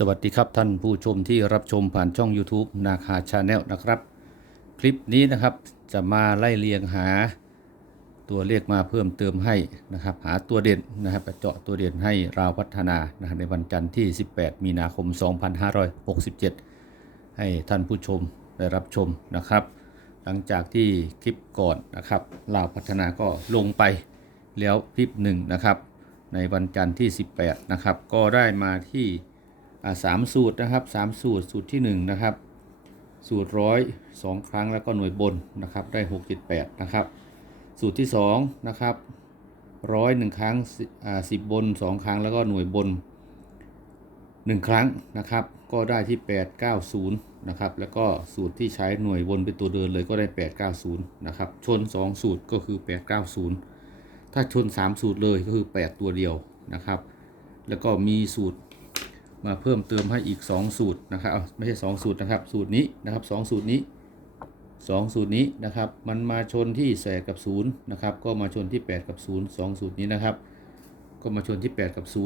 สวัสดีครับท่านผู้ชมที่รับชมผ่านช่อง YouTube นาคาชาแนลนะครับ คลิปนี้นะครับจะมาไล่เรียงหาตัวเลขมาเพิ่มเติมให้นะครับ หาตัวเด่นนะครับเจาะตัวเด่นให้ราวพัฒนานะครับในวันจันทร์ที่ 18 มีนาคม 2567 ให้ท่านผู้ชมได้รับชมนะครับ หลังจากที่คลิปก่อนนะครับราวพัฒนาก็ลงไปแล้วคลิปหนึ่งนะครับ ในวันจันทร์ที่ 18 นะครับ ก็ได้มาที่ สามสูตรนะครับสามสูตรสูตรที่1นะครับสูตรร้อยสองครั้งแล้วก็หน่วยบนนะครับได้6 7 8นะครับสูตรที่2นะครับร้อยหนึ่งครั้งสิบบน 2 ครั้งแล้วก็หน่วยบน 1 ครั้งนะครับ ก็ได้ที่ 890นะครับแล้วก็สูตรที่ใช้หน่วยวนเป็นตัวเดินเลยก็ได้ 890นะครับชน 2 สูตรก็คือ 890 ถ้าชน 3 สูตรเลยก็คือ 8 ตัวเดียวนะครับ แล้วก็มีสูตร มาเพิ่มเติมให้อีก 2 สูตรนะครับเอาไม่ใช่ 2 สูตรนะครับ สูตรนี้นะครับ 2 สูตรนี้ 2 สูตรนี้นะครับ มันมาชนที่8กับ0นะครับ ก็มาชนที่ 8 กับ 0 2 สูตรนี้นะครับ ก็มาชนที่ 8 กับ 0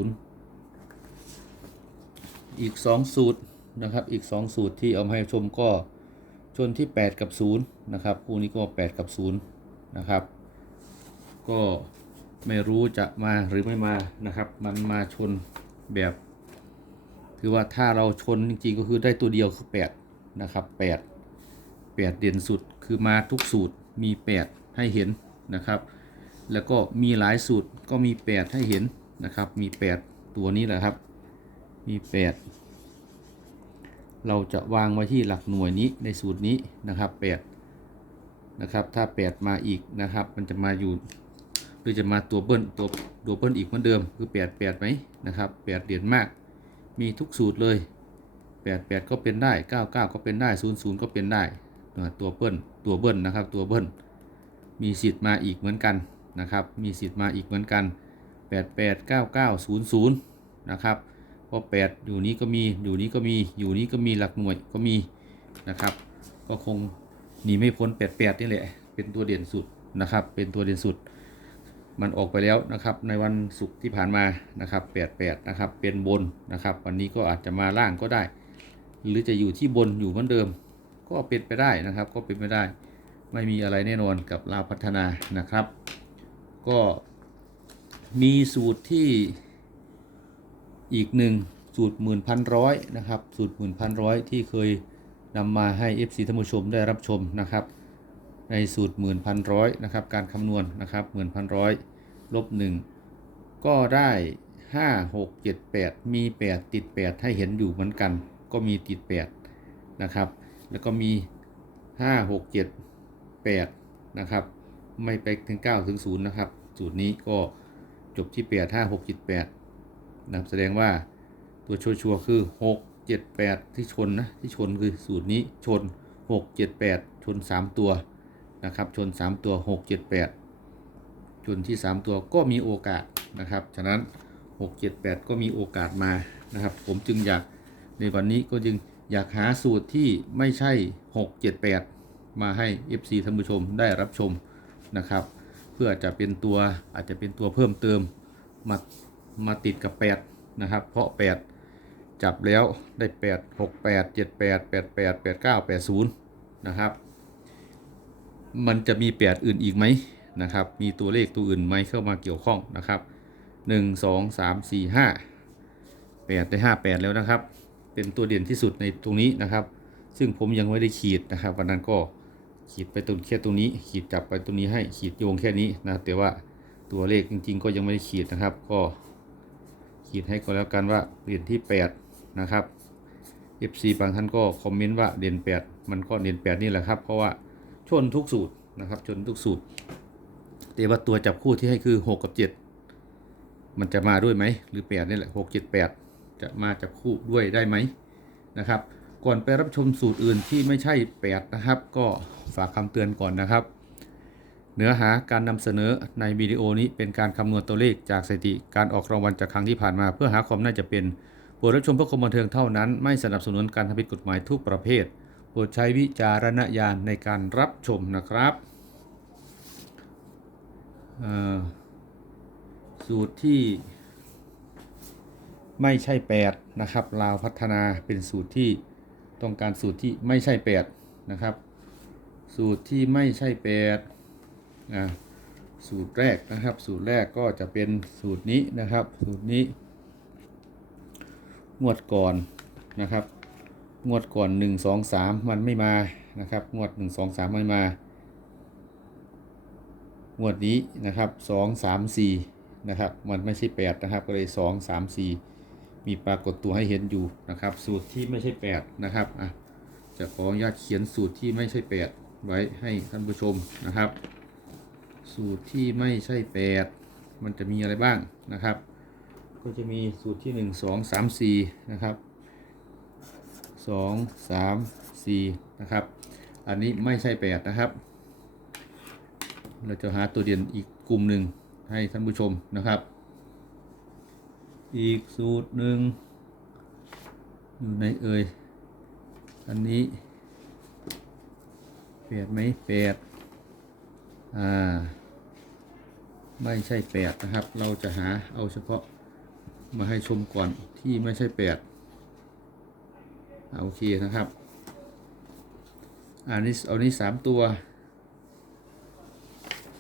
อีก 2 สูตรนะครับ อีก 2 สูตรที่เอามาให้ชมก็ชนที่ 8 กับ 0 นะครับ คู่นี้ก็ 8 กับ 0 นะครับ ก็ไม่รู้จะมาหรือไม่มานะครับ มันมาชนแบบ คือว่าถ้าเราชนจริงๆก็คือได้ตัวเดียวคือ 8 นะครับ 8 8 เด่นสุดคือมาทุกสูตรมี 8 ให้เห็นนะครับ แล้วก็มีหลายสูตรก็มี 8 ให้เห็นนะครับ มี 8 ตัวนี้แหละครับ มี 8 เราจะวางไว้ที่หลักหน่วยนี้ในสูตรนี้นะครับ 8 นะครับ ถ้า 8 มาอีกนะครับ มันจะมาอยู่หรือจะมาตัวเบิ้ลตัวตัวเบิ้ลอีกเหมือนเดิมคือ 8 8ไหมนะครับ 8 เด่นมาก มีทุกสูตรเลย 8 8 ก็เป็นได้ 99 ก็เป็นได้ 0 0 ก็เป็นได้ ตัวเบิ้ลตัวเบิ้ลนะครับ ตัวเบิ้ลมีสิทธิ์มาอีกเหมือนกันนะครับ มีสิทธิ์มาอีกเหมือนกัน 8 8 9 9 0 0 นะครับเพราะ8อยู่นี้ก็มี อยู่นี้ก็มี อยู่นี้ก็มีหลักหน่วยก็มีนะครับ ก็คงหนีไม่พ้น 8 8 นี่แหละ เป็นตัวเด่นสุดนะครับ เป็นตัวเด่นสุด มันออกไปแล้วนะครับ ในวันศุกร์ที่ผ่านมานะครับ88นะครับเป็นบนนะครับ วันนี้ก็อาจจะมาล่างก็ได้ หรือจะอยู่ที่บนอยู่เหมือนเดิม ก็เป็นไปได้นะครับ ก็เป็นไปได้ ไม่มีอะไรแน่นอนกับลาวพัฒนานะครับ ก็มีสูตรที่อีกหนึ่งสูตรหมื่นพันร้อยนะครับ สูตรหมื่นพันร้อยที่เคยนำมาให้ FC ท่านผู้ชมได้รับชมนะครับ ในสูตรหมื่นพันร้อยนะครับการคำนวณนะครับหมื่นพันร้อยลบหนึ่งก็ได้ห้าหกเจ็ดแปดมีแปดติดแปดให้เห็นอยู่เหมือนกัน ก็มีติดแปดนะครับ แล้วก็มีห้าหกเจ็ดแปดนะครับ ไม่ไปถึงเก้าถึงศูนย์นะครับ สูตรนี้ก็จบที่แปดห้าหกเจ็ดแปดนะครับแสดงว่าตัวชัวร์ๆคือหกเจ็ดแปดที่ชนนะที่ชนคือสูตรนี้ชนหกเจ็ดแปดชนสามตัว นะครับ ชน 3 ตัว 6 7 8 ชนที่ 3 ตัวก็มีโอกาสนะครับ ฉะนั้น 6 7 8 ก็มีโอกาสมานะครับ ผมจึงอยากในวันนี้ก็จึงอยากหาสูตรที่ไม่ใช่ 6 7 8 มาให้ FC ท่านผู้ชมได้รับชมนะครับ เพื่อจะเป็นตัวอาจจะเป็นตัวเพิ่มเติมมามาติดกับ 8 นะครับ เพราะ 8 จับแล้วได้ 8 6 8 7 8 8 8 8 9 8 0 นะครับ มันจะมีแปดอื่นอีกไหมนะครับ มีตัวเลขตัวอื่นไหมเข้ามาเกี่ยวข้องนะครับหนึ่งสองสามสี่ห้าแปดได้ห้าแปดแล้วนะครับ เป็นตัวเด่นที่สุดในตรงนี้นะครับ ซึ่งผมยังไม่ได้ขีดนะครับวันนั้นก็ขีดไปตรงแค่ตรงนี้ ขีดจับไปตรงนี้ให้ขีดโยงแค่นี้นะแต่ว่าตัวเลขจริง ๆ ก็ยังไม่ได้ขีดนะครับ ก็ขีดให้ก็แล้วกันว่าเด่นที่แปดนะครับ FC บางท่านก็คอมเมนต์ว่าเด่น 8 มันก็เด่น 8 นี่แหละครับ เพราะว่า ชนทุกสูตรนะครับ ชนทุกสูตรแต่ว่าตัวจับคู่ที่ให้คือ 6 กับ 7 มันจะมาด้วยไหม หรือ8นี่แหละ6 7 8 จะมาจับคู่ด้วยได้ไหมนะครับ ก่อนไปรับชมสูตรอื่นที่ไม่ใช่ 8 นะครับ ก็ฝากคำเตือนก่อนนะครับ เนื้อหาการนำเสนอในวิดีโอนี้เป็นการคำนวณตัวเลขจากสถิติการออกรางวัลจากครั้งที่ผ่านมา เพื่อหาความน่าจะเป็นโปรดรับชมเพื่อความบันเทิงเท่านั้น ไม่สนับสนุนการทำผิดกฎหมายทุกประเภท โปรดใช้วิจารณญาณในการรับชมนะครับสูตรที่ไม่ใช่ 8 นะครับลาวพัฒนาเป็นสูตรที่ต้องการสูตรที่ไม่ใช่ 8 นะครับ สูตรที่ไม่ใช่8อ่าสูตรแรกนะครับ สูตรแรกก็จะเป็นสูตรนี้นะครับ สูตรนี้งวดก่อนนะครับ งวดก่อน1 2 3มันไม่มานะครับ งวด1 2 3ไม่มา งวดนี้นะครับ2 3 4นะครับ มันไม่ใช่8นะครับ ก็เลย2 3 4มีปรากฏตัวให้เห็นอยู่นะครับ สูตรที่ไม่ใช่8นะครับอะจะขออนุญาตเขียนสูตรที่ไม่ใช่8ไว้ให้ท่านผู้ชมนะครับ สูตรที่ไม่ใช่8มันจะมีอะไรบ้างนะครับ ก็จะมีสูตรที่1 2 3 4นะครับ 2 3 4 นะครับ อันนี้ไม่ใช่ 8 นะครับ เราจะหาตัวเด่นอีกกลุ่มหนึ่งให้ท่านผู้ชมนะครับ อีกสูตรหนึ่งอยู่ในเอ่ย อันนี้แปดไหมแปดอ่า ไม่ใช่แปดนะครับ เราจะหาเอาเฉพาะมาให้ชมก่อนที่ไม่ใช่แปด โอเคนะครับ อันนี้เอานี้สามตัว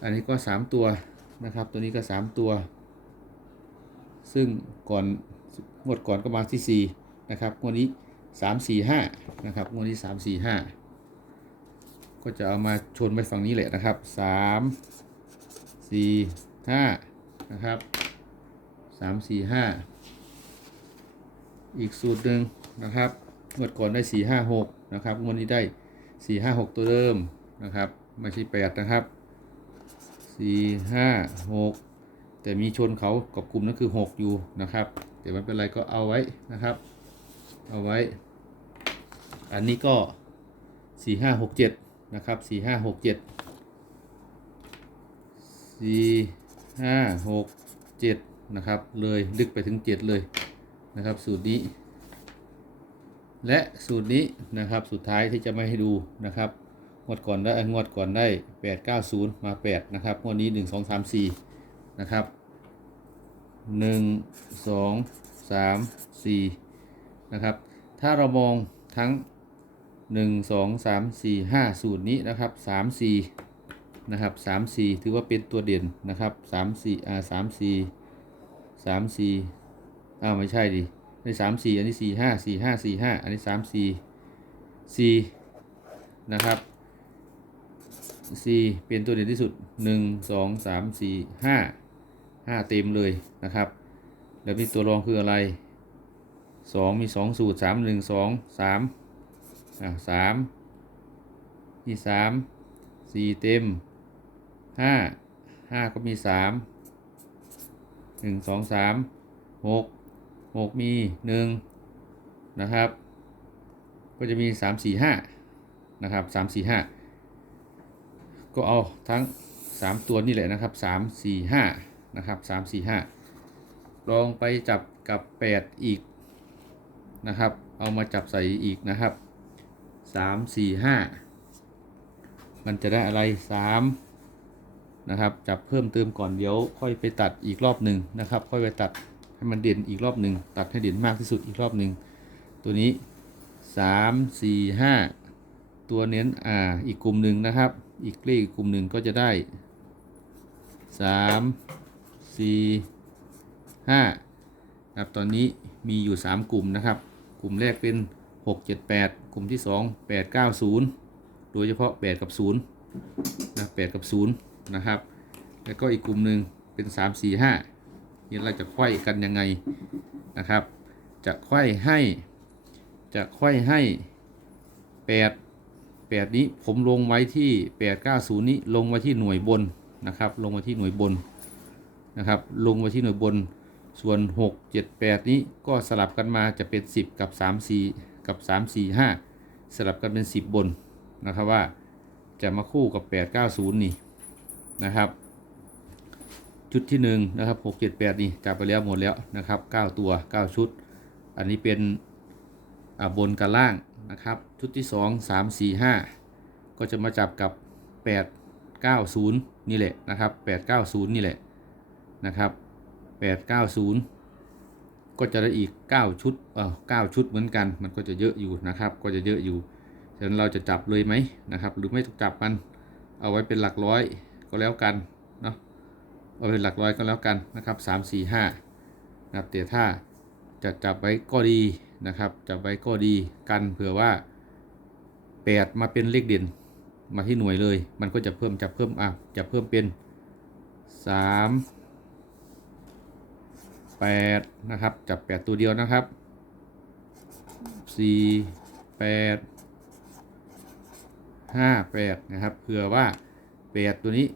อันนี้ก็สามตัวนะครับ ตัวนี้ก็สามตัว ซึ่งก่อนงวดก่อนก็มาที่สี่นะครับงวดนี้สามสี่ห้านะครับงวดนี้สามสี่ห้าก็จะเอามาชนไปฝั่งนี้แหละนะครับสามสี่ห้านะครับสามสี่ห้าอีกสูตรหนึ่งนะครับ งวดก่อนได้สี่ห้าหกนะครับงวดนี้ได้สี่ห้าหกตัวเดิมนะครับ ไม่ใช่แปดนะครับสี่ห้าหกแต่มีชนเขากับกลุ่มนั้นคือหกอยู่นะครับแต่ไม่เป็นไรก็เอาไว้นะครับ เอาไว้ อันนี้ก็สี่ห้าหกเจ็ดนะครับสี่ห้าหกเจ็ดสี่ห้าหกเจ็ดนะครับ เลยลึกไปถึงเจ็ดเลยนะครับ สูตรนี้ และสูตรนี้นะครับสุดท้ายที่จะม่ให้ดูนะครับงวดก่อนได้งวดก่อนได้ 8 9 0 มา 8 นะครับงวดนี้ 1 2 3 4 นะครับ 1 2 3 4 นะครับ ถ้าเรามองทั้ง 1 2 3 4 5 สูตรนี้นะครับ3 4นะครับ3 4 ถือว่าเป็นตัวเด่นนะครับ3 4อ่า3 4 3 4อ้าวไม่ใช่ดิ ใน3 4อันนี้4 5 4 5 4 5อันนี้3 4 4นะครับ4เป็นตัวเด่นที่สุด1 2 3 4 5 5เต็มเลยนะครับ แล้วมีตัวรองคืออะไร2มี2สูตร3 1 2 3อ่า3มี3 4เต็ม5 5ก็มี3 1 2 3 6 6 มี 1 นะครับ ก็จะมี 3 4 5 นะครับ 3 4 5 ก็เอาทั้ง 3 ตัวนี่แหละนะครับ 3 4 5 นะครับ 3 4 5 ลองไปจับกับ 8 อีกนะครับ เอามาจับใส่อีกนะครับ 3 4 5 มันจะได้อะไร 3นะครับจับเพิ่มเติมก่อนเดี๋ยวค่อยไปตัดอีกรอบหนึ่งนะครับ ค่อยไปตัด ให้มันเด่นอีกรอบหนึ่งตัดให้เด่นมากที่สุดอีกรอบหนึ่งตัวนี้3 4 5ตัวเน้นอ่าอีกกลุ่มหนึ่งนะครับ อีกเลขอีกกลุ่มหนึ่งก็จะได้สามสี่ห้าครับตอนนี้มีอยู่ 3 กลุ่มนะครับ กลุ่มแรกเป็น 6 7 8 กลุ่มที่ 2 8 9 0 โดยเฉพาะ 8 กับ0นะ8กับ0นะครับ แล้วก็อีกกลุ่มหนึ่งเป็น 3 4 5 นี่เราจะไขว้กันยังไงนะครับ จะไขว้ให้ จะไขว้ให้8แปดนี้ผมลงไว้ที่แปดเก้าศูนย์นี้ลงไว้ที่หน่วยบนนะครับ ลงไว้ที่หน่วยบนนะครับ ลงไว้ที่หน่วยบน ส่วนหกเจ็ดแปดนี้ก็สลับกันมาจะเป็นสิบกับสามสี่กับสามสี่ห้าสลับกันเป็นสิบบนนะครับว่าจะมาคู่กับแปดเก้าศูนย์นี่นะครับ ชุดที่หนึ่งนะครับหกเจ็ดแปดนี่จับไปแล้วหมดแล้วนะครับเก้าตัวเก้าชุด อันนี้เป็นบนกับล่างนะครับ ชุดที่ 2 3 4 5 ก็จะมาจับกับ 8 9 0 นี่แหละนะครับ 8 9 0 นี่แหละนะครับ 8 9 0 ก็จะได้อีก 9 ชุดเออ9ชุดเหมือนกัน มันก็จะเยอะอยู่นะครับ ก็จะเยอะอยู่ฉะนั้นเราจะจับเลยไหมนะครับ หรือไม่จับมัน เอาไว้เป็นหลักร้อยก็แล้วกัน เอาเป็นหลักร้อยก็แล้วกันนะครับสามสี่ห้านะครับแต่ถ้าจะจับไว้ก็ดีนะครับจับไว้ก็ดีกันเผื่อว่าแปดมาเป็นเลขเด่นมาที่หน่วยเลย มันก็จะเพิ่มจะเพิ่มอะจะเพิ่มเป็นสามแปดนะครับ จับแปดตัวเดียวนะครับสี่แปดห้าแปดนะครับเผื่อว่าแปดตัวนี้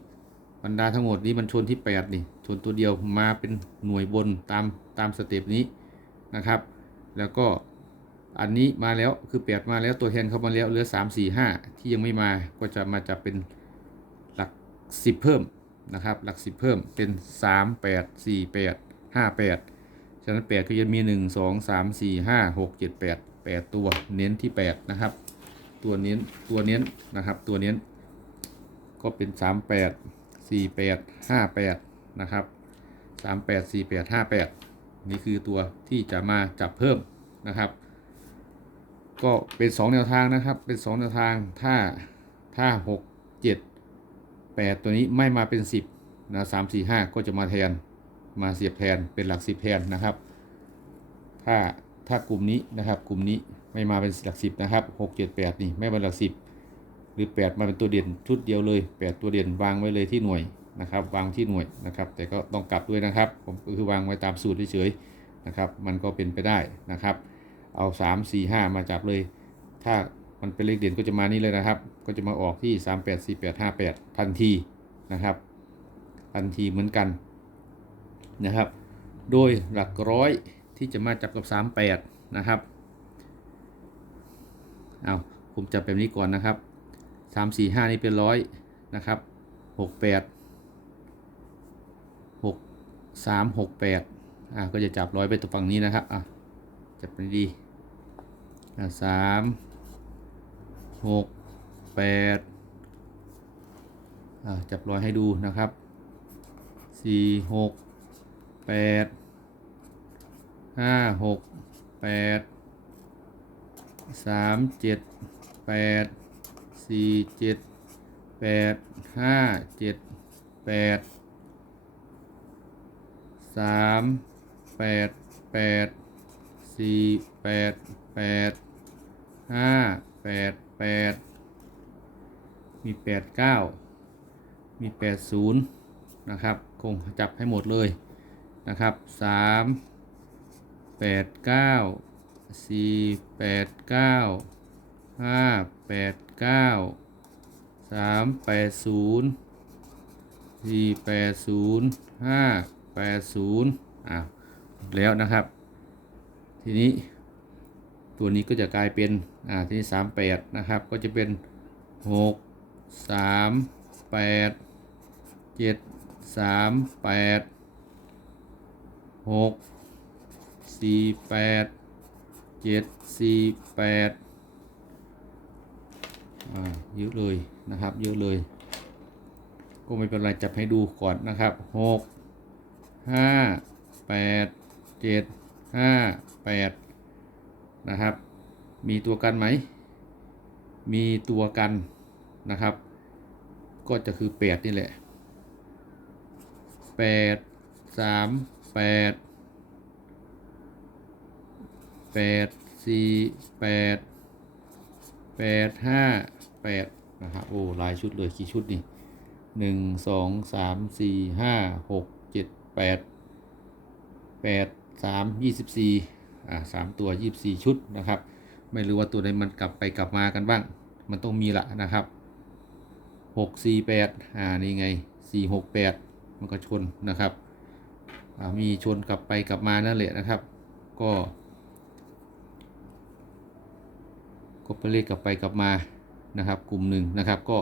บรรดาทั้งหมดนี้มันชนที่ 8 นี่ ชนตัวเดียวมาเป็นหน่วยบนตามตามสเต็ปนี้นะครับ แล้วก็อันนี้มาแล้วคือ 8 มาแล้วตัวแทนเข้ามาแล้วเหลือ 3 4 5 ที่ยังไม่มาก็จะมาจับเป็นหลัก 10 เพิ่มนะครับ หลัก 10 เพิ่มเป็น 3 8 4 8 5 8 ฉะนั้น 8 ก็จะมี 1 2 3 4 5 6 7 8 8 ตัวเน้นที่ 8 นะครับ ตัวเน้นตัวเน้นนะครับตัวเน้นก็เป็น 3 8 4 8 5 8นะครับ3 8 4 8 5 8นี่คือตัวที่จะมาจับเพิ่มนะครับ ก็เป็น2แนวทางนะครับ เป็น2แนวทางถ้าถ้า6 7 8ตัวนี้ไม่มาเป็น10นะ3 4 5ก็จะมาแทนมาเสียบแทนเป็นหลัก10แทนนะครับ ถ้าถ้ากลุ่มนี้นะครับ กลุ่มนี้ไม่มาเป็นหลัก10นะครับ6 7 8นี่ไม่เป็นหลัก10 หรือ 8 มาเป็นตัวเด่นชุดเดียวเลย 8 ตัวเด่นวางไว้เลยที่หน่วยนะครับ วางที่หน่วยนะครับ แต่ก็ต้องกลับด้วยนะครับ ผมคือวางไว้ตามสูตรเฉยๆนะครับ มันก็เป็นไปได้นะครับ เอา 3 4 5 มาจับเลย ถ้ามันเป็นเลขเด่นก็จะมานี่เลยนะครับ ก็จะมาออกที่ 3 8 4 8 5 8 ทันทีนะครับทันทีเหมือนกันนะครับ โดยหลักร้อยที่จะมาจับกับ 38 นะครับ เอาผมจับแบบนี้ก่อนนะครับ สามสี่ห้านี่เป็นร้อยนะครับหกแปดหกสามหกแปดอ่าก็จะจับร้อยไปตัวฝั่งนี้นะครับอะจับไปดีอ่าสามหกแปดอ่าจับร้อยให้ดูนะครับสี่หกแปดห้าหกแปดสามเจ็ดแปด สี่เจ็ดแปดห้าเจ็ดแปดสามแปดแปดสี่แปดแปดห้าแปดแปดมีแปดเก้ามีแปดศูนย์นะครับคงจับให้หมดเลยนะครับสามแปดเก้าสี่แปดเก้าห้าแปด เก้าสามแปดศูนย์สี่แปดศูนย์ห้าแปดศูนย์อ่าแล้วนะครับ ทีนี้ตัวนี้ก็จะกลายเป็น อ่า ทีนี้สามแปดนะครับ ก็จะเป็นหกสามแปดเจ็ดสามแปดหกสี่แปดเจ็ดสี่แปด เยอะเลยนะครับ เยอะเลย ก็ไม่เป็นไรจับให้ดูก่อนนะครับหกห้าแปดเจ็ดห้าแปดนะครับ มีตัวกันไหม มีตัวกันนะครับ ก็จะคือแปดนี่แหละแปดสามแปดแปดสี่แปดแปดห้า แปดนะครับโอ้หลายชุดเลยกี่ชุดนี่หนึ่งสองสามสี่ห้าหกเจ็ดแปดแปดสามยี่สิบสี่อ่าสามตัวยี่สิบสี่ชุดนะครับ ไม่รู้ว่าตัวใดมันกลับไปกลับมากันบ้าง มันต้องมีละนะครับหกสี่แปดอ่านี่ไงสี่หกแปดมันก็ชนนะครับอ่ามีชนกลับไปกลับมานั่นแหละนะครับ ก็ก็ไปเลขกลับไปกลับมา นะครับ กลุ่มหนึ่งนะครับ ก็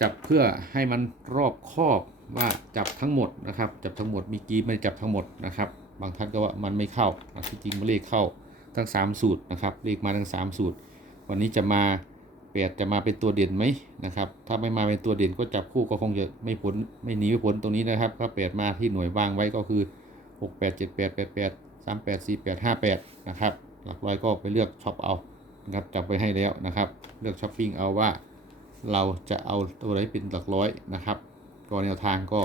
จับเพื่อให้มันรอบครอบว่าจับทั้งหมดนะครับ จับทั้งหมดมีกี้ไม่จับทั้งหมดนะครับ บางท่านก็ว่ามันไม่เข้าที่จริงมันเลขเข้าทั้ง 3 สูตรนะครับเลขมาทั้ง 3 สูตร วันนี้จะมาแปดจะมาเป็นตัวเด่นไหมนะครับ ถ้าไม่มาเป็นตัวเด่นก็จับคู่ก็คงจะไม่พ้นไม่หนีไม่พ้นตรงนี้นะครับถ้าแปดมาที่หน่วยวางไว้ก็คือ 6 8 7 8 8 8สามแปดสี่แปดห้าแปดนะครับหลักร้อยก็ไปเลือกช็อปเอา นะครับจับไปให้แล้วนะครับ เลือกช้อปปิ้งเอาว่าเราจะเอาตัวไหนเป็นหลักร้อยนะครับก็แนวทางก็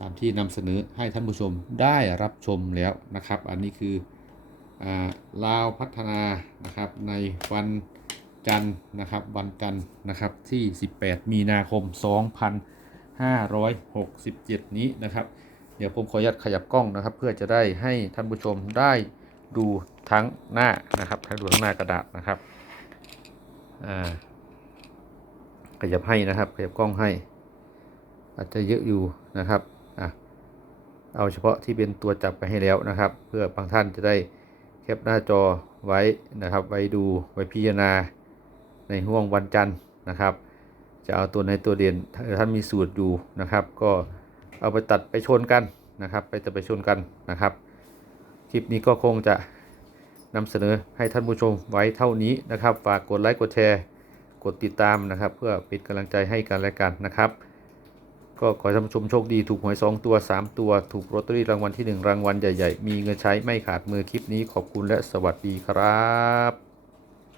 ตามที่นำเสนอให้ท่านผู้ชมได้รับชมแล้วนะครับ อันนี้คือลาวพัฒนานะครับในวันจันทร์นะครับวันจันทร์นะครับที่ 18 มีนาคม 2567 นี้นะครับ เดี๋ยวผมขออนุญาตขยับกล้องนะครับ เพื่อจะได้ให้ท่านผู้ชมได้ ดูทั้งหน้านะครับให้ดูทั้งหน้ากระดาษนะครับอ่าขยับให้นะครับขยับกล้องให้ อาจจะเยอะอยู่นะครับอะเอาเฉพาะที่เป็นตัวจับไปให้แล้วนะครับ เพื่อบางท่านจะได้แคปหน้าจอไว้นะครับ ไว้ดูไว้พิจารณาในห่วงวันจันทร์นะครับ จะเอาตัวในตัวเด่นถ้าท่านมีสูตรอยู่นะครับ ก็เอาไปตัดไปชนกันนะครับ ไปตัดไปชนกันนะครับ คลิปนี้ก็คงจะนำเสนอให้ท่านผู้ชมไว้เท่านี้นะครับ ฝากกดไลค์กดแชร์ กดติดตามนะครับ เพื่อเป็นกำลังใจให้กันและกันนะครับ ก็ขอให้ท่านผู้ชมโชคดีถูกหวย 2 ตัว 3 ตัว ถูกลอตเตอรี่รางวัลที่ 1 รางวัลใหญ่ ๆ มีเงินใช้ไม่ขาดมือคลิปนี้ขอบคุณและสวัสดีครับ